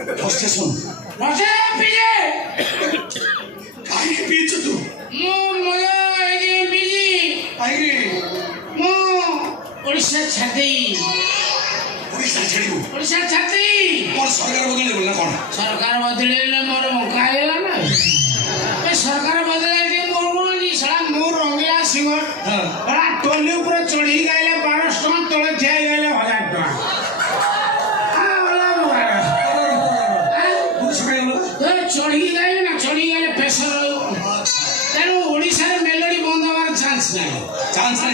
ହଷ୍ଟେସନ ମଜା ପିଜେ କାହିଁକି ପିଇଛୁ ତୁ? ମୁଁ ମଜା ଏଇକି ପିଜି କାହିଁକି ମୁଁ ଓଡ଼ିଶା ଛାଡ଼ି ଓଡ଼ିଶା ଛାଡ଼ିବୁ? ଓଡ଼ିଶା ଛାଡ଼ି ମୋର ସରକାର ବଦଳିବ ନା କ'ଣ? ସରକାର ବଦଳିଲେ ମୋର ମଙ୍କା ହେଇଗଲା ନା ସରକାର ବଦଳାଇଲେ ମୋର ଶଳା ମୋ ରଙ୍ଗିଲା ସିଙ୍ଗର ଶଳା ଟଲି ଉପରେ ଚଢ଼ି ଗାଇଲେ 1200 ଟଙ୍କା ତଳେ ଠିଆ ହେଇଗଲେ 1000 ଟଙ୍କା ଚଢ଼ିକି ଗାଇବେ ନା ଚଢ଼ିକି ଗାଇଲେ ପ୍ରେସର ରହିବ ତେଣୁ ଓଡ଼ିଶାରେ ମେଲୋଡି ବନ୍ଦ ହବାର ଚାନ୍ସ ନାହିଁ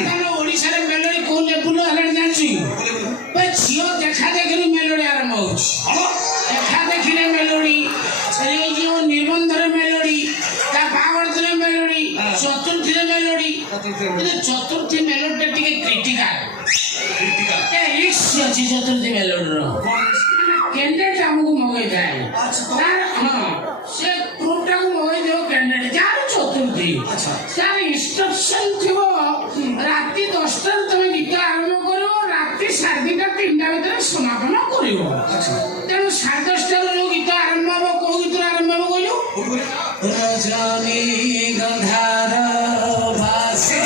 ତେଣୁ ଓଡ଼ିଶାରେ ମେଲୋଡି କୋଉ ଲେବୁଲ ହେଲାଣି ଜାଣିଛୁ ଝିଅ ଦେଖା ଦେଖିରୁ ମେଲୋଡି ଆରମ୍ଭ ହଉଛି ଦେଖା ଦେଖିରେ ମେଲୋଡି ଯୋଉ ନିର୍ବନ୍ଧରେ ମେଲୋଡି ତା ବାହାଘରରେ ମେଲୋଡି ଚତୁର୍ଥୀରେ ମେଲୋଡି କିନ୍ତୁ ଚତୁର୍ଥୀ ମେଲୋଡିଟା ଟିକେ କ୍ରିଟିକାଲ ରିକ୍ସ ଅଛି ଚତୁର୍ଥୀ ମେଲୋଡିର କ୍ୟାଣ୍ଡିଡେଟ୍ ଆମକୁ ମଗେଇଥାଏ ସେ ଗ୍ରୁପଟାକୁ ମଗେଇଥିବ କ୍ୟାଣ୍ଡିଡେଟ୍ ଯାହାର ଚତୁର୍ଥୀ ତାର ଇନଷ୍ଟ୍ରକ୍ସନ ଥିବ ରାତି 10ଟାରୁ ତମେ ଗୀତ ଆରମ୍ଭ କରିବ ରାତି 2:30 3ଟା ଭିତରେ ସମାପନ କରିବ ତେଣୁ 10:30ଟାରୁ ଯୋଉ ଗୀତ ଆରମ୍ଭ ହବ କୋଉ ଗୀତରୁ ଆରମ୍ଭ ହବ କହିଲୁ ରଜନୀ ଗନ୍ଧାର ଭାଷା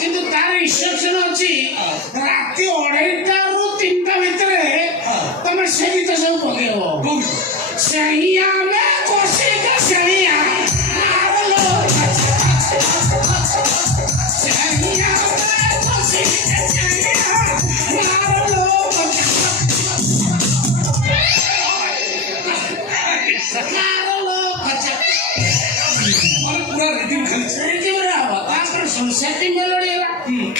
କିନ୍ତୁ ତାର ଇନଷ୍ଟ୍ରକ୍ସନ ଅଛି ରାତି 2:30ରୁ 3ଟା ଭିତରେ ତମେ ସେ ଗୀତ ସବୁ ପକେଇବ ସେଇଆ ଆମେ କୋଶିକା ସେଇଆ ସେଟିଂ ମେଲୋଡି ହେଲା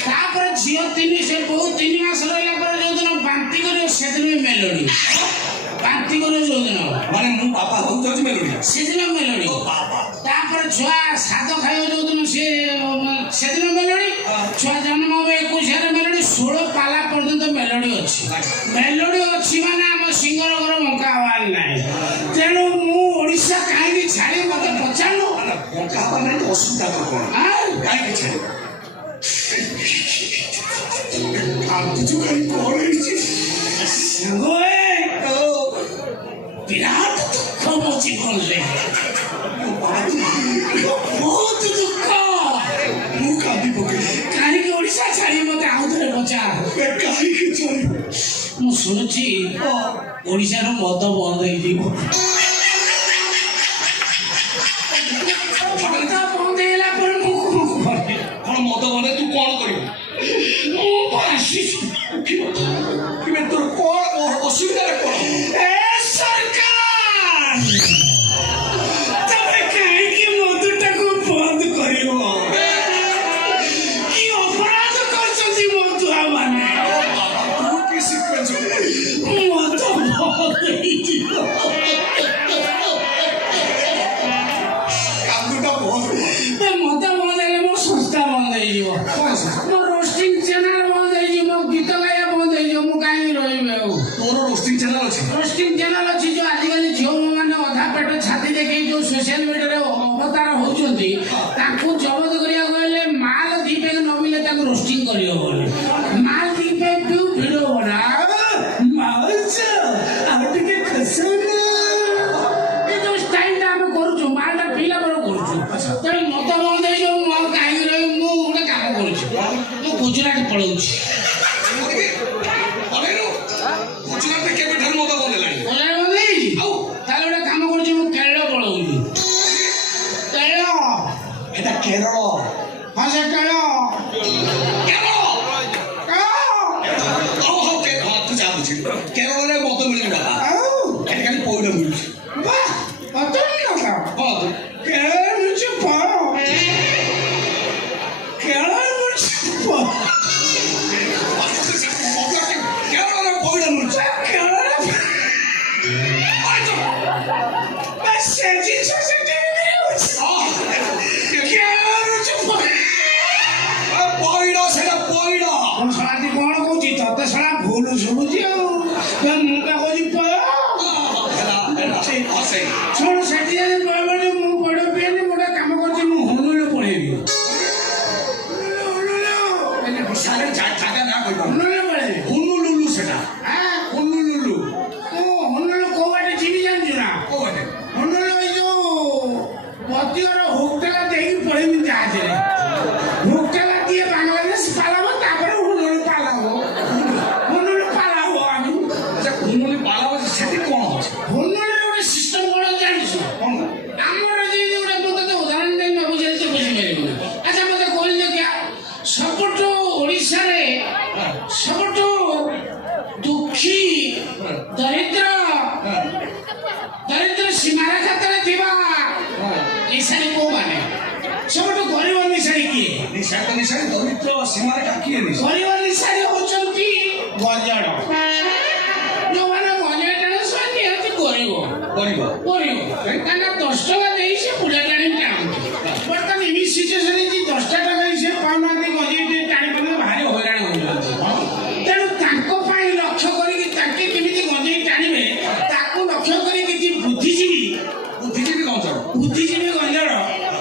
ତାପରେ ଝିଅ ସେ ବହୁ 3 ମାସ ରହିଲା ପରେ ଯୋଉଦିନ ବାନ୍ତି କରିବ ସେଦିନ ବି ମେଲୋଡି ବାନ୍ତି କରିବ ଯୋଉଦିନ ମାନେ ମୁଁ ବାପା ହଉଛି ମେଲୋଡି ସେଦିନ ମେଲୋଡି ତାପରେ ଛୁଆ ସାଦ ଖାଇବ ଯୋଉଦିନ ସେଦିନ ମେଲୋଡି ଛୁଆ ଜନ୍ମ ହବ 21ରେ ମେଲୋଡି 16 ପାଲା ପର୍ଯ୍ୟନ୍ତ ମେଲୋଡି ଅଛି ମାନେ ଆମ ସିଙ୍ଗର ଘର ମଙ୍କା ହବାର ନାହିଁ ତେଣୁ ମୁଁ ଓଡ଼ିଶା କାହିଁକି ଛାଡ଼ି ମତେ ପଚାରୁନୁ ମଙ୍କା ହବା ନାହିଁ ଅସୁବିଧା କ'ଣ କାହିଁକି ଛାଡ଼ିବ ବିରାଟ ଦୁଃଖ ମୋ ଜୀବନରେ ବହୁତ ଦୁଃଖ ମୁଁ କାନ୍ଦି ପକେଇଲି କାହିଁକି ଓଡ଼ିଶା ଛାଡ଼ି ମତେ ଆଉ ଥରେ ପଚାର କାହିଁକି ଛାଡ଼ିବ ମୁଁ ଶୁଣୁଛି ଓଡ଼ିଶାର ମଦ ବନ୍ଦ ହେଇଯିବ ବନ୍ଦ ହେଇଗଲା ପରେ ମୁଁ କ'ଣ ମଦ ବନ୍ଦ ତୁ କ'ଣ କରିବୁ ତୋର କ'ଣ ଅସୁବିଧାରେ କ'ଣ ତମେ କାହିଁକି ମଧୁଟାକୁ ବନ୍ଦ କରିବ କି ଅପରାଧ କରିଛନ୍ତି ମଧୁଆ ମାନେ ମଦ ବନ୍ଦ ହେଇଯିବ ମଦ ବନ୍ଦ ହେଲେ ମୋ ସଂସ୍ଥା ବନ୍ଦ ହେଇଯିବ ମୋ ରୋଷ୍ଟିଂ ଚ୍ୟାନେଲ ବନ୍ଦ ହେଇଯିବ ମୋ ଗୀତ ଗାଇବା ବନ୍ଦ ହେଇଯିବ ମୁଁ କାହିଁକି ରହିବି ଆଉ ତୋର ରୋଷ୍ଟିଂ ଚ୍ୟାନେଲ ଅଛି ଯୋଉ ଆଜିକାଲି ଝିଅ ମାନେ ଅଧା ପେଟ ଛାତି ଦେଖେଇ ଯୋଉ ସୋସିଆଲ ମିଡିଆରେ ଅବତାର ହଉଛନ୍ତି ତାଙ୍କୁ ଜବତ କରିବାକୁ ହେଲେ ମାଲ 2 ପେଗ ନ ମିଳେ ତାଙ୍କୁ ରୋଷ୍ଟିଂ କରିବ ବୋଲି ମାଲ 2 ପେଗ ଭିଡିଓ ବନା ଆଉ ଟିକେ ଏ ଯୋଉ ଷ୍ଟାଇଲଟା ଆମେ କରୁଛୁ ମାଲଟା ପିଇଲା ପରେ କରୁଛୁ ତେଣୁ ମଦ ବନ୍ଦ ହେଇଯିବ ମୁଁ ଆଉ କାହିଁକି ରହିବି ମୁଁ ଗୋଟେ କାମ କରୁଛି ମୁଁ ଗୁଜୁରାଟ ପଳଉଛି କେବେଠାରୁ ମଦ ବନ୍ଦ ହେଲାଣି ତାହେଲେ ଗୋଟେ କାମ କରୁଛି ମୁଁ କେରଳ ପଳଉଛି এটা কেরল ହଁ ସେ କେରଳ ତୁ ଯା ବୁଝିଲୁ କେରଳରେ ମଦ ମିଳୁନି ବାବା ଏଠି ଖାଲି ପଇଡ଼ ମିଳୁଛି କେରଳରେ ମିଳୁଛି କେରଳରେ ମିଳୁଛି କେରଳରେ ପଇଡ଼ ମିଳୁଛି କେରଳରେ ସେ ଜିନିଷ ସେଠି ମିଳୁଛି ପଇଡ଼ ନିଶାରେ ଦରିଦ୍ର ସୀମାରେ କାକିଏ ନିଶା ଗରିବ ନିଶାରେ ହଉଛନ୍ତି ଗଞ୍ଜାଡ଼ ଯୋଉମାନେ ଗଞ୍ଜାଡ଼ ଟାଣେ ସେମାନେ ନିହାତି ଗରିବ କରିବ କାହିଁକିନା 10 ଟଙ୍କା ଦେଇ ସେ ପୁଡ଼ିଆ ଟାଣି ଟାଣନ୍ତି ବର୍ତ୍ତମାନ ଏମିତି ସିଚୁଏସନ୍ ହେଇଛି 10 ଟଙ୍କା ସେ ପାଉନାହାନ୍ତି ଗଞ୍ଜାଇ ଟାଣି ପାରୁନାହାନ୍ତି ଭାରି ହଇରାଣ ହେଉଛନ୍ତି ତେଣୁ ତାଙ୍କ ପାଇଁ ଲକ୍ଷ୍ୟ କରିକି ତାଙ୍କେ କେମିତି ଗଞ୍ଜାଇ ଟାଣିବେ ତାକୁ ଲକ୍ଷ୍ୟ କରି କିଛି ବୁଦ୍ଧିଜୀବୀ ଗଞ୍ଜାଡ଼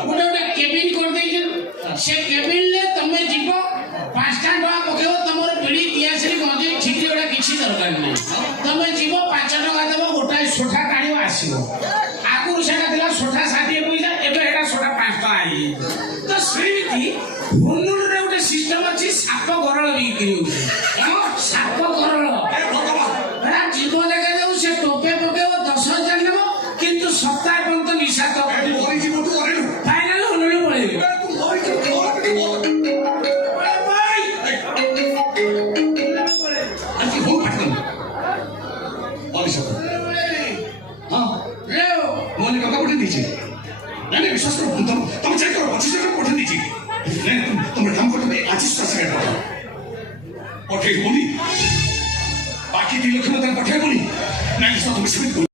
ଗୋଟେ କେବିନ୍ କରିଦେଇଛନ୍ତି ସେ କେବିନ୍ରେ ତମେ ଯିବ 5 ଟଙ୍କା ପକେଇବ ତମର ବିଡ଼ି ଦିଆସିଲି ଗଞ୍ଜାଇ ଠିକ୍ ଗୁଡ଼ା କିଛି ଦରକାର ନାହିଁ ତମେ ଯିବ 5 ଟଙ୍କା ଦେବ ଗୋଟାଏ ସୋଠା କାଢ଼ିବ ଆସିବ ଆଗରୁ ସେଟା ଥିଲା ସୋଠା 60 ପଇସା ଏବେ ଏଟା ସୋଠା 5 ଟଙ୍କା ହେଇଯାଇଛି ତ ସେମିତି ହୁନୁରରେ ଗୋଟେ ସିଷ୍ଟମ ଅଛି ସାପ ଗରଳ ବିକ୍ରି ହଉଛି ସାପ ଗରଳ ଏଟା ଜୀବ ଦେଖାଯାଉ ସେ ଟୋପେ ପକେଇବ 10,000 ନେବ କିନ୍ତୁ ସପ୍ତାହ ପର୍ଯ୍ୟନ୍ତ ନିଶା ତ ଫାଇନାଲ ହୁନୁରେ ପଳେଇବ विश्वास करो तुम चेक करो 25 सेकंड पठे दीजिए तुम काम करो आज 10 सेकंड पठे होनी बाकी 2 लक्ष में पठे होनी नहीं तुम